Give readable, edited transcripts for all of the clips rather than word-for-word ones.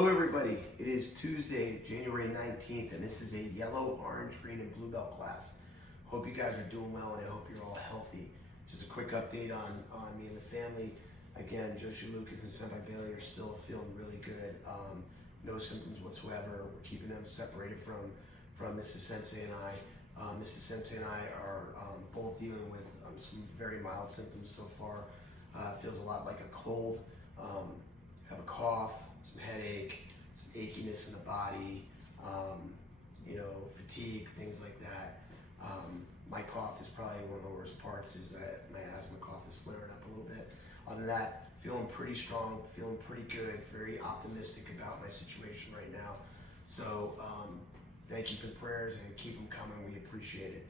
Hello everybody, it is Tuesday, January 19th, and this is a yellow, orange, green, and blue belt class. Hope you guys are doing well, and I hope you're all healthy. Just a quick update on me and the family. Again, Joshua Lucas and Senpai Bailey are still feeling really good. No symptoms whatsoever. We're keeping them separated from Mrs. Sensei and I. Mrs. Sensei and I are both dealing with some very mild symptoms so far. Feels a lot like a cold. Have a cough, some headache, some achiness in the body, fatigue, things like that. My cough is probably one of the worst parts, is that my asthma cough is flaring up a little bit. Other than that, feeling pretty strong, feeling pretty good, very optimistic about my situation right now. So thank you for the prayers and keep them coming, we appreciate it.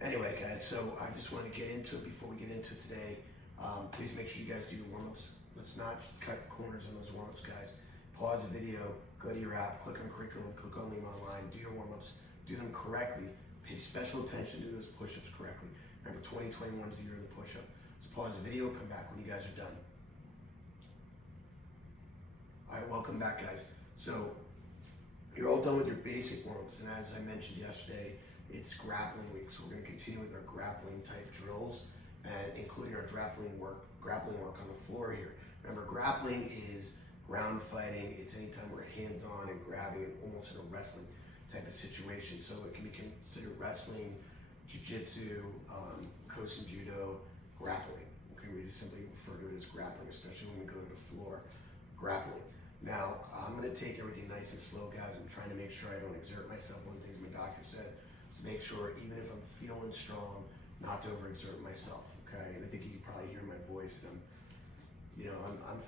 Anyway guys, so I just want to get into it before we get into it today. Please make sure you guys do your warm-ups. Let's not cut corners on those warm-ups, guys. Pause the video, go to your app, click on curriculum, click on Lean Online, do your warm-ups, do them correctly, pay special attention to those push-ups correctly. Remember, 2021 is the year of the push-up. So pause the video, come back when you guys are done. All right, welcome back, guys. So you're all done with your basic warm-ups, and as I mentioned yesterday, it's grappling week, so we're going to continue with our grappling type drills, and including our grappling work on the floor here. Remember, grappling is ground fighting. It's anytime we're hands-on and grabbing it, almost in a wrestling type of situation. So it can be considered wrestling, jiu-jitsu, kosen judo, grappling. Okay, we just simply refer to it as grappling, especially when we go to the floor, grappling. Now, I'm gonna take everything nice and slow, guys. I'm trying to make sure I don't exert myself. One of the things my doctor said is to make sure, even if I'm feeling strong, not to overexert myself, okay? And I think you can probably hear my voice that I'm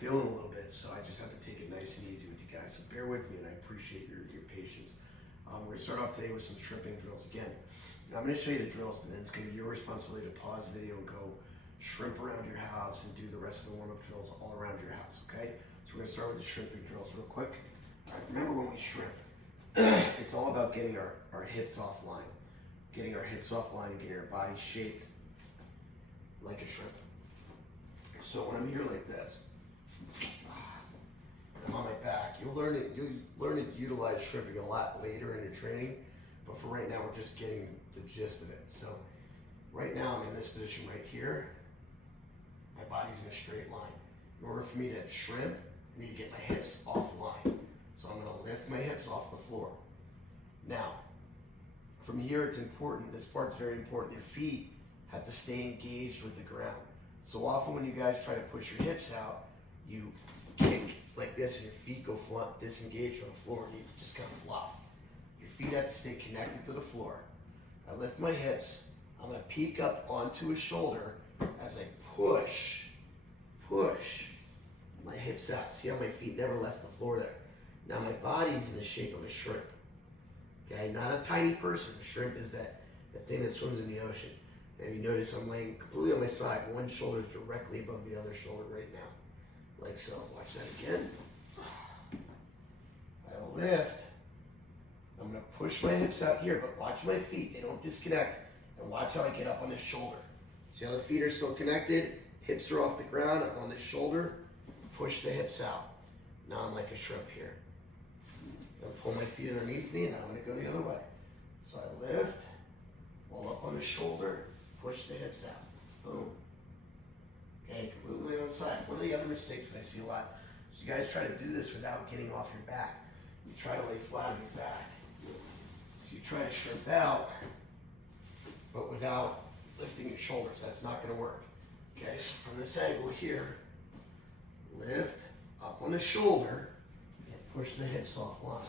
feeling a little bit, so I just have to take it nice and easy with you guys. So bear with me, and I appreciate your patience. We're gonna start off today with some shrimping drills. Again, I'm gonna show you the drills, but then it's gonna be your responsibility to pause the video and go shrimp around your house and do the rest of the warm-up drills all around your house, okay? So we're gonna start with the shrimping drills real quick. All right, remember when we shrimp, it's all about getting our hips offline. Getting our hips offline and getting our body shaped like a shrimp. So when I'm here like this, I'm on my back, you'll learn to utilize shrimping a lot later in your training, but for right now, we're just getting the gist of it. So right now, I'm in this position right here. My body's in a straight line. In order for me to shrimp, I need to get my hips offline. So I'm gonna lift my hips off the floor. Now, from here, it's important, this part's very important, your feet have to stay engaged with the ground. So often when you guys try to push your hips out, you kick like this and your feet go disengaged from the floor and you just kind of flop. Your feet have to stay connected to the floor. I lift my hips, I'm gonna peek up onto a shoulder as I push my hips out. See how my feet never left the floor there? Now my body's in the shape of a shrimp. Okay, not a tiny person. A shrimp is that thing that swims in the ocean. And you notice I'm laying completely on my side. One shoulder is directly above the other shoulder right now. Like so. Watch that again. I lift. I'm going to push my hips out here, but watch my feet. They don't disconnect. And watch how I get up on this shoulder. See how the feet are still connected? Hips are off the ground. I'm on this shoulder. Push the hips out. Now I'm like a shrimp here. I'm going to pull my feet underneath me, and now I'm going to go the other way. So I lift, roll up on the shoulder, push the hips out. Boom. Okay, completely on the side. One of the other mistakes that I see a lot is you guys try to do this without getting off your back. You try to lay flat on your back. So you try to shrimp out, but without lifting your shoulders. That's not going to work. Okay, so from this angle here, lift up on the shoulder, push the hips offline.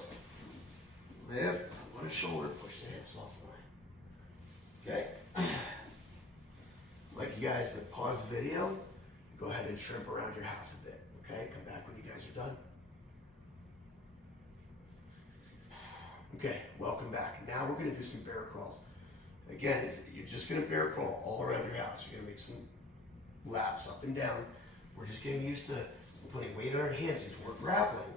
Lift, up on the shoulder, push the hips offline. Okay? I'd like you guys to pause the video, go ahead and shrimp around your house a bit. Okay? Come back when you guys are done. Okay, welcome back. Now we're going to do some bear crawls. Again, you're just going to bear crawl all around your house. You're going to make some laps up and down. We're just getting used to putting weight on our hands. As we're grappling,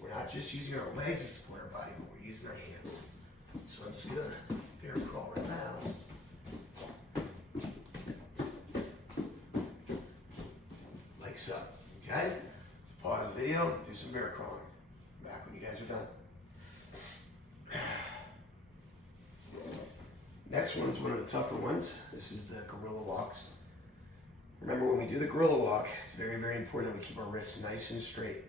we're not just using our legs to support our body, but we're using our hands. So I'm just gonna bear crawl right now. Like so, okay? So pause the video, do some bear crawling. Back you guys are done. Next one's one of the tougher ones. This is the gorilla walks. Remember, when we do the gorilla walk, it's very, very important that we keep our wrists nice and straight.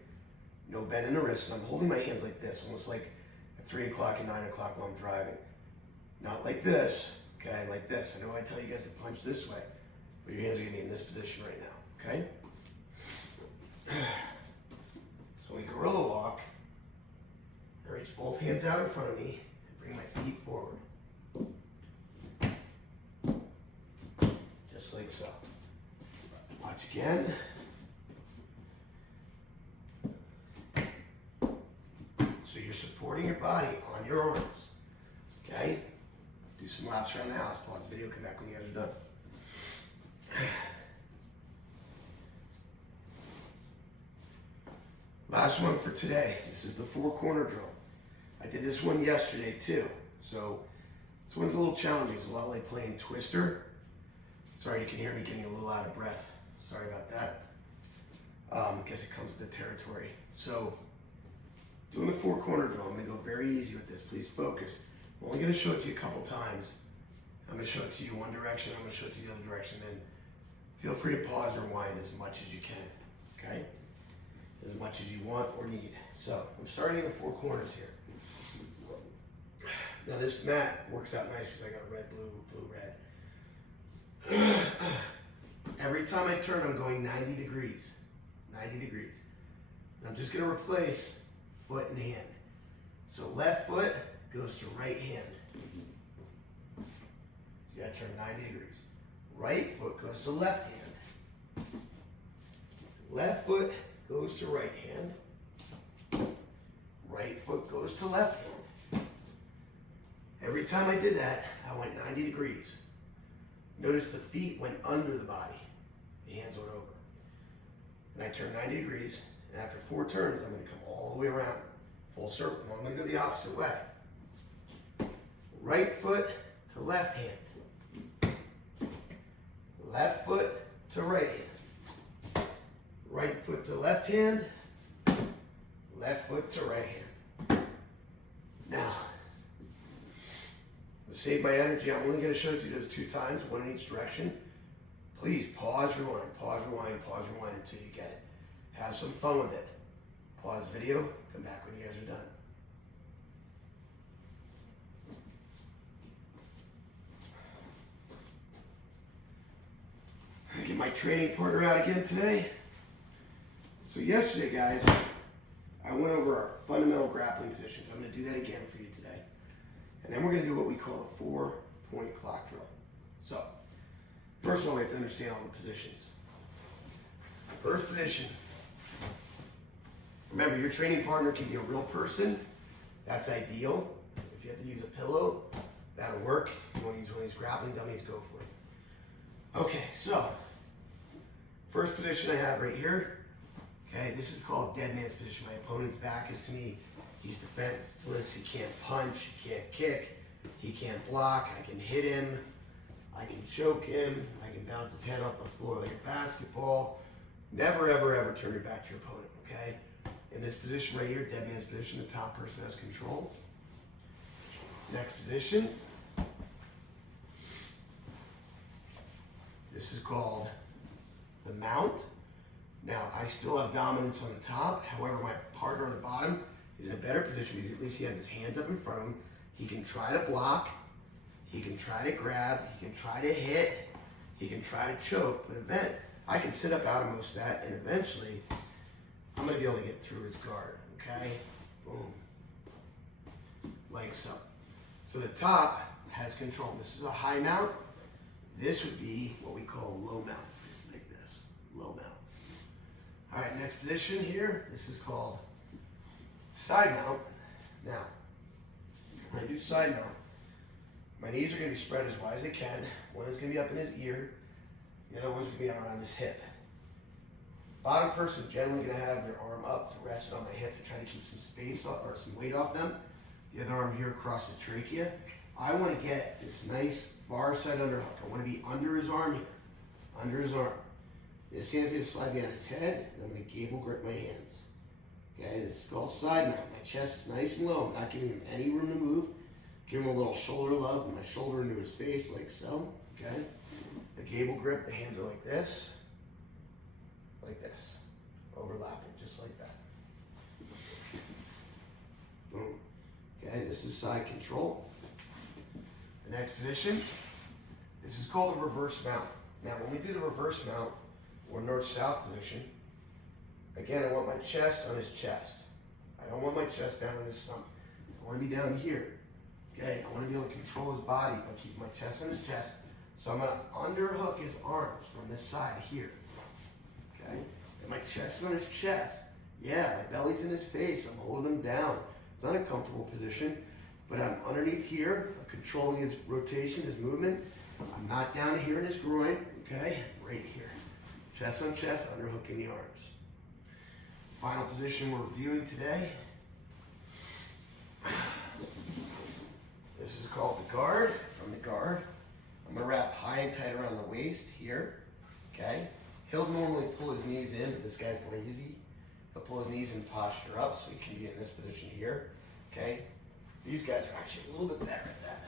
No bend in the wrists. And I'm holding my hands like this, almost like at 3 o'clock and 9 o'clock while I'm driving. Not like this, okay, like this. I know I tell you guys to punch this way, but your hands are gonna be in this position right now, okay? So when we gorilla walk, I reach both hands out in front of me and bring my feet forward. Just like so. Watch again. So you're supporting your body on your arms, okay? Do some laps around the house. Pause the video, come back when you guys are done. Last one for today. This is the 4-corner drill. I did this one yesterday too. So this one's a little challenging. It's a lot like playing Twister. Sorry, you can hear me getting a little out of breath. Sorry about that. Guess it comes with the territory. So doing the 4-corner drill, I'm going to go very easy with this. Please focus. I'm only going to show it to you a couple times. I'm going to show it to you one direction. I'm going to show it to you the other direction. Then feel free to pause or rewind as much as you can. Okay? As much as you want or need. So I'm starting in the 4 corners here. Now this mat works out nice because I got a red, blue, red. Every time I turn, I'm going 90 degrees. 90 degrees. And I'm just going to replace foot and hand. So left foot goes to right hand. See, I turn 90 degrees. Right foot goes to left hand. Left foot goes to right hand. Right foot goes to left hand. Every time I did that, I went 90 degrees. Notice the feet went under the body. The hands went over. And I turned 90 degrees, and after 4 turns, I'm going to come all the way around. Full circle. Now I'm going to go the opposite way. Right foot to left hand. Left foot to right hand. Right foot to left hand. Left foot to right hand. Now, to save my energy, I'm only going to show it to you those 2 times, one in each direction. Please pause, rewind, pause, rewind, pause, rewind until you get it. Have some fun with it. Pause the video, come back when you guys are done. I'm gonna get my training partner out again today. So yesterday, guys, I went over our fundamental grappling positions. I'm gonna do that again for you today. And then we're gonna do what we call a 4-point clock drill. So, first of all, we have to understand all the positions. First position. Remember, your training partner can be a real person. That's ideal. If you have to use a pillow, that'll work. If you want to use one of these grappling dummies, go for it. Okay, so first position I have right here. Okay, this is called dead man's position. My opponent's back is to me. He's defenseless. He can't punch. He can't kick. He can't block. I can hit him. I can choke him. I can bounce his head off the floor like a basketball. Never, ever, ever turn your back to your opponent, okay? In this position right here, dead man's position, the top person has control. Next position. This is called the mount. Now, I still have dominance on the top. However, my partner on the bottom is in a better position because at least he has his hands up in front of him. He can try to block. He can try to grab. He can try to hit. He can try to choke. But I can sit up out of most of that, and eventually, I'm going to be able to get through his guard, okay? Boom. Like so. So the top has control. This is a high mount. This would be what we call a low mount, like this, low mount. All right, next position here, this is called side mount. Now, when I do side mount, my knees are going to be spread as wide as they can. One is going to be up in his ear. The other one's going to be around his hip. Bottom person generally going to have their arm up to rest on my hip to try to keep some space off, or some weight off them. The other arm here across the trachea. I want to get this nice far side underhook. I want to be under his arm here. Under his arm. This hand's going to slide behind his head, and I'm going to gable grip my hands. Okay, this is called side mount. My chest is nice and low. I'm not giving him any room to move. Give him a little shoulder love, my shoulder into his face like so. Okay, the gable grip, the hands are like this, overlapping, just like that. Boom. Okay, this is side control. The next position, this is called a reverse mount. Now, when we do the reverse mount, or north-south position, again, I want my chest on his chest. I don't want my chest down on his stomach. I want to be down here. Okay, I want to be able to control his body by keeping my chest on his chest. So I'm going to underhook his arms from this side here. Okay, and my chest is on his chest. Yeah, my belly's in his face. I'm holding him down. It's not a comfortable position, but I'm underneath here. I'm controlling his rotation, his movement. I'm not down here in his groin. Okay, right here. Chest on chest, underhooking the arms. Final position we're reviewing today. This is called the guard. From the guard, I'm going to wrap high and tight around the waist here. Okay? He'll normally pull his knees in, but this guy's lazy. He'll pull his knees and posture up so he can be in this position here. Okay? These guys are actually a little bit better at that.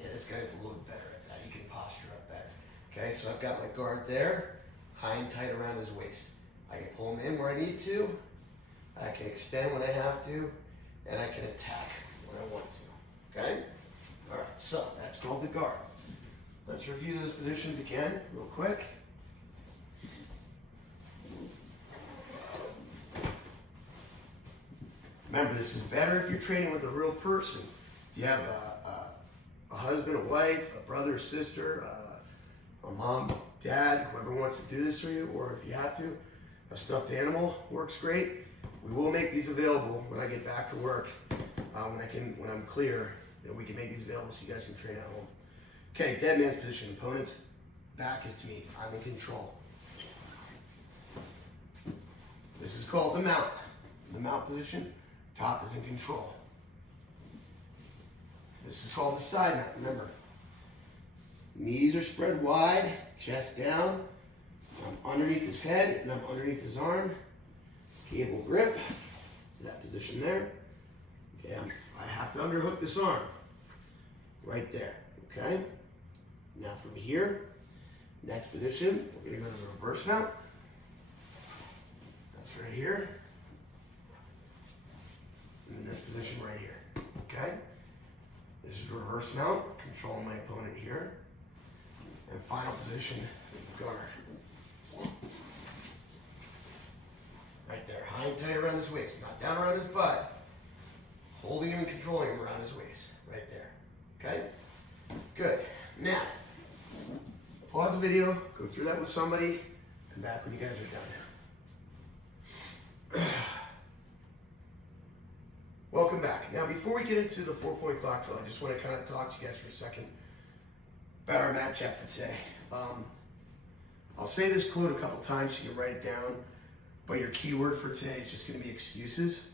Yeah, this guy's a little bit better at that. He can posture up better. Okay, so I've got my guard there, high and tight around his waist. I can pull him in where I need to. I can extend when I have to. And I can attack when I want to. Okay? All right, so that's called the guard. Let's review those positions again real quick. Remember, this is better if you're training with a real person. You have a husband, a wife, a brother, a sister, a mom, dad, whoever wants to do this for you, or if you have to, a stuffed animal works great. We will make these available when I get back to work. When I'm clear, then we can make these available so you guys can train at home. Okay, dead man's position. Opponent's back is to me. I'm in control. This is called the mount. The mount position, top is in control. This is called the side mount. Remember, knees are spread wide, chest down. I'm underneath his head and I'm underneath his arm. Cable grip, so that position there. Okay, I have to underhook this arm, right there, okay? Now from here, next position, we're gonna go to the reverse mount. That's right here. And then this position right here, okay? This is reverse mount, controlling my opponent here. And final position is the guard. Right there, high and tight around his waist, not down around his butt. Holding him and controlling him around his waist, right there. Okay? Good. Now, pause the video, go through that with somebody, come back when you guys are done. Welcome back. Now, before we get into the 4-point clock drill, I just want to kind of talk to you guys for a second about our mat check for today. I'll say this quote a couple times so you can write it down. But your key word for today is just going to be excuses.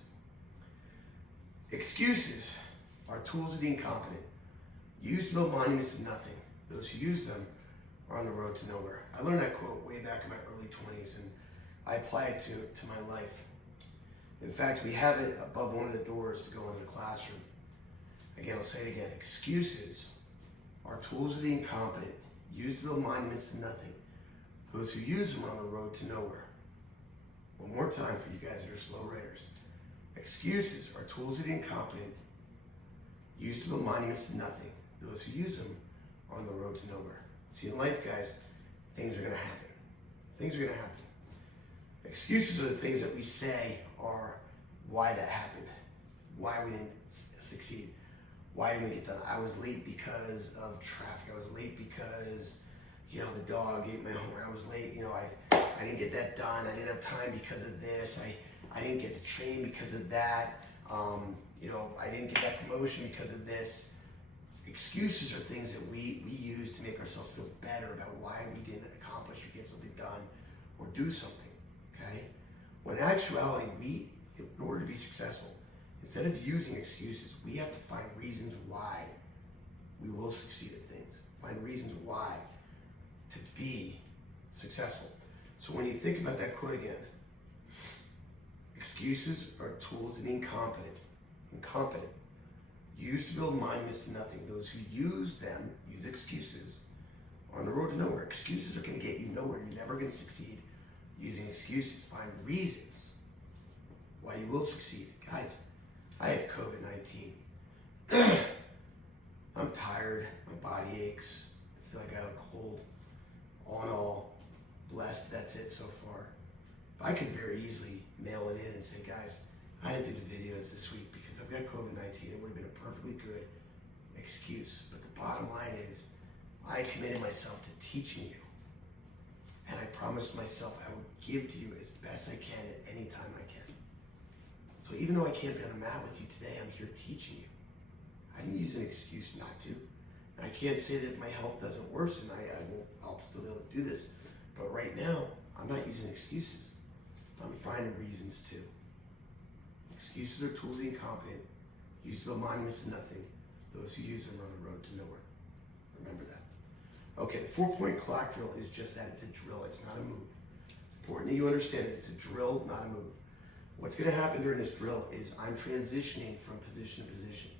Excuses are tools of the incompetent, used to build monuments to nothing. Those who use them are on the road to nowhere. I learned that quote way back in my early 20s, and I apply it to my life. In fact, we have it above one of the doors to go into the classroom. Again, I'll say it again. Excuses are tools of the incompetent, used to build monuments to nothing. Those who use them are on the road to nowhere. One more time for you guys that are slow writers. Excuses are tools of the incompetent, used to build monuments to nothing. Those who use them are on the road to nowhere. See, in life, guys, things are going to happen. Things are going to happen. Excuses are the things that we say are why that happened, why we didn't succeed, why didn't we get done. I was late because of traffic. I was late because, the dog ate my homework. I was late, I didn't get that done. I didn't have time because of this. I didn't get the train because of that. I didn't get that promotion because of this. Excuses are things that we use to make ourselves feel better about why we didn't accomplish or get something done or do something, okay? When in actuality, in order to be successful, instead of using excuses, we have to find reasons why we will succeed at things. Find reasons why to be successful. So when you think about that quote again, Excuses are tools of the incompetent. Incompetent. Used to build monuments to nothing. Those who use them, use excuses, are on the road to nowhere. Excuses are going to get you nowhere. You're never going to succeed using excuses. Find reasons why you will succeed. Guys, I have COVID-19. I'm tired. My body aches. I feel like I have a cold. All in all, blessed. That's it so far. But I could very easily mail it in and say, guys, I didn't do the videos this week because I've got COVID-19. It would have been a perfectly good excuse. But the bottom line is, I committed myself to teaching you. And I promised myself I would give to you as best I can at any time I can. So even though I can't be on the mat with you today, I'm here teaching you. I didn't use an excuse not to. And I can't say that if my health doesn't worsen, I'll still be able to do this. But right now, I'm not using excuses. I'm finding reasons to. Excuses are tools of the incompetent, used to build monuments to nothing. Those who use them are on the road to nowhere. Remember that. Okay, the 4-point clock drill is just that. It's a drill. It's not a move. It's important that you understand it. It's a drill, not a move. What's going to happen during this drill is I'm transitioning from position to position.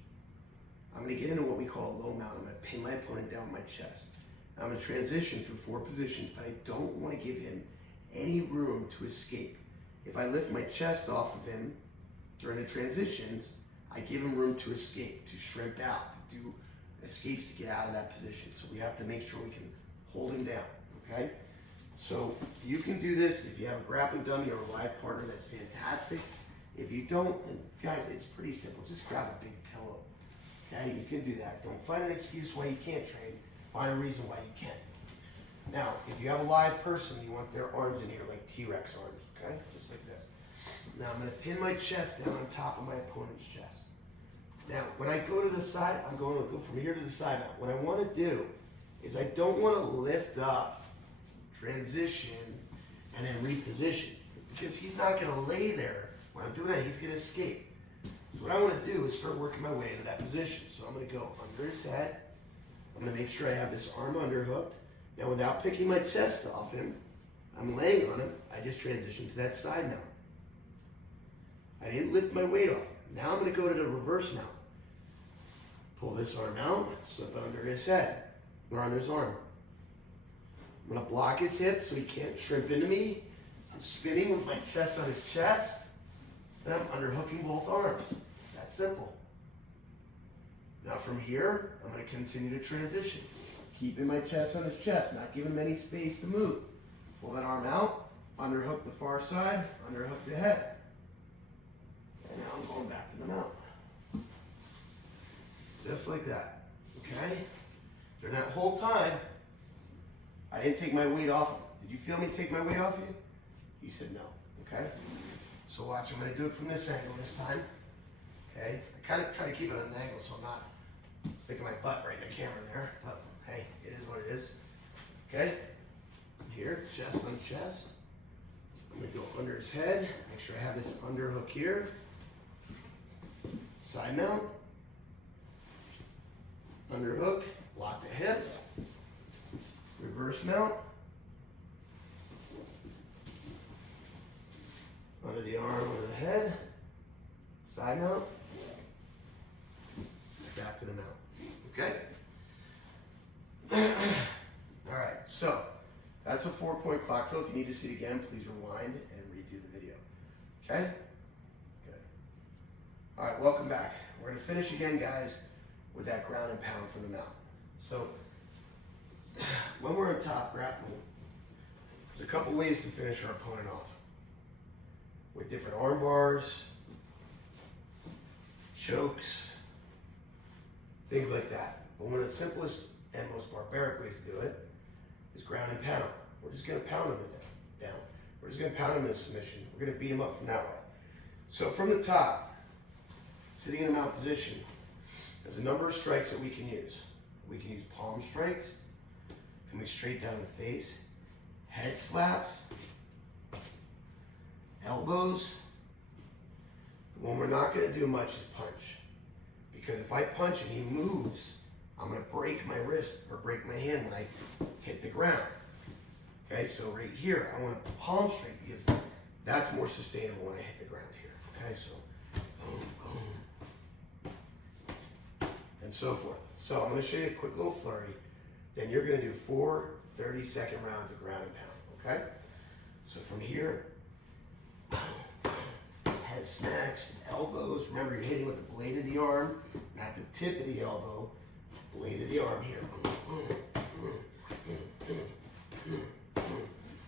I'm going to get into what we call a low mount. I'm going to pin my opponent down my chest. I'm going to transition through 4 positions, but I don't want to give him any room to escape. If I lift my chest off of him during the transitions, I give him room to escape, to shrimp out, to do escapes to get out of that position. So we have to make sure we can hold him down, okay? So you can do this. If you have a grappling dummy or a live partner, that's fantastic. If you don't, and guys, it's pretty simple. Just grab a big pillow, okay? You can do that. Don't find an excuse why you can't train. Find a reason why you can. Now, if you have a live person, you want their arms in here like T-Rex arms, okay? Just like this. Now I'm going to pin my chest down on top of my opponent's chest. Now, when I go to the side, I'm going to go from here to the side now. What I want to do is I don't want to lift up, transition, and then reposition. Because he's not going to lay there. When I'm doing that, he's going to escape. So what I want to do is start working my way into that position. So I'm going to go under his head. I'm going to make sure I have this arm underhooked. Now, without picking my chest off him, I'm laying on him. I just transitioned to that side mount. I didn't lift my weight off him. Now I'm going to go to the reverse mount. Pull this arm out, slip it under his head, or under his arm. I'm going to block his hip so he can't shrimp into me. I'm spinning with my chest on his chest, and I'm underhooking both arms. That's simple. Now from here, I'm going to continue to transition. Keeping my chest on his chest, not giving him any space to move. Pull that arm out, underhook the far side, underhook the head. And now I'm going back to the mount. Just like that, okay? During that whole time, I didn't take my weight off him. Did you feel me take my weight off you? He said no, okay? So watch, I'm gonna do it from this angle this time, okay? I kind of try to keep it at an angle so I'm not sticking my butt right in the camera there, but hey, it is what it is, okay? Here, chest on chest. I'm gonna go under his head, make sure I have this underhook here. Side mount, underhook, lock the hip, reverse mount, under the arm, under the head, side mount, back to the mount, okay? All right, so that's a 4-point clock drill. If you need to see it again, please rewind and redo the video, okay? All right, welcome back. We're going to finish again, guys, with that ground and pound from the mount. So when we're on top grappling, there's a couple ways to finish our opponent off. With different arm bars, chokes, things like that. But one of the simplest and most barbaric ways to do it is ground and pound. We're just going to pound him down. We're just going to pound him into submission. We're going to beat him up from that way. So from the top, sitting in a mount position, there's a number of strikes that we can use. We can use palm strikes, coming straight down the face, head slaps, elbows. The one we're not going to do much is punch. Because if I punch and he moves, I'm going to break my wrist or break my hand when I hit the ground. Okay, so right here, I want to palm strike because if That's more sustainable when I hit the ground here. Okay, so boom, boom, and so forth. So I'm going to show you a quick little flurry. Then you're going to do 4 30-second rounds of ground and pound. Okay, so from here, head smacks, elbows. Remember, you're hitting with the blade of the arm, not the tip of the elbow. Blade of the arm here.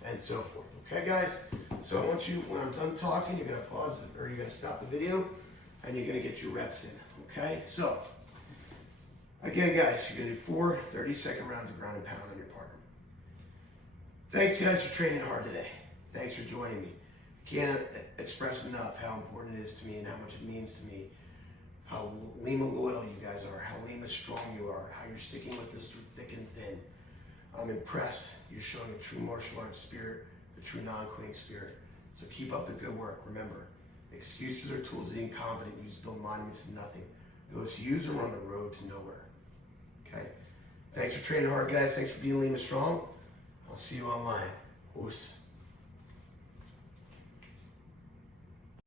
And so forth. Okay, guys? So I want you, when I'm done talking, you're going to pause it, or you're going to stop the video, and you're going to get your reps in. Okay? So, again, guys, you're going to do 4 30-second rounds of ground and pound on your partner. Thanks, guys, for training hard today. Thanks for joining me. Can't express enough how important it is to me and how much it means to me, how Lima loyal you guys are, how Lima strong you are, how you're sticking with this through thick and thin. I'm impressed. You're showing a true martial arts spirit, the true non-quitting spirit. So keep up the good work. Remember, excuses are tools of the incompetent used to build monuments to nothing. Those who use them are on the road to nowhere. Okay? Thanks for training hard, guys. Thanks for being Lima strong. I'll see you online. Oos.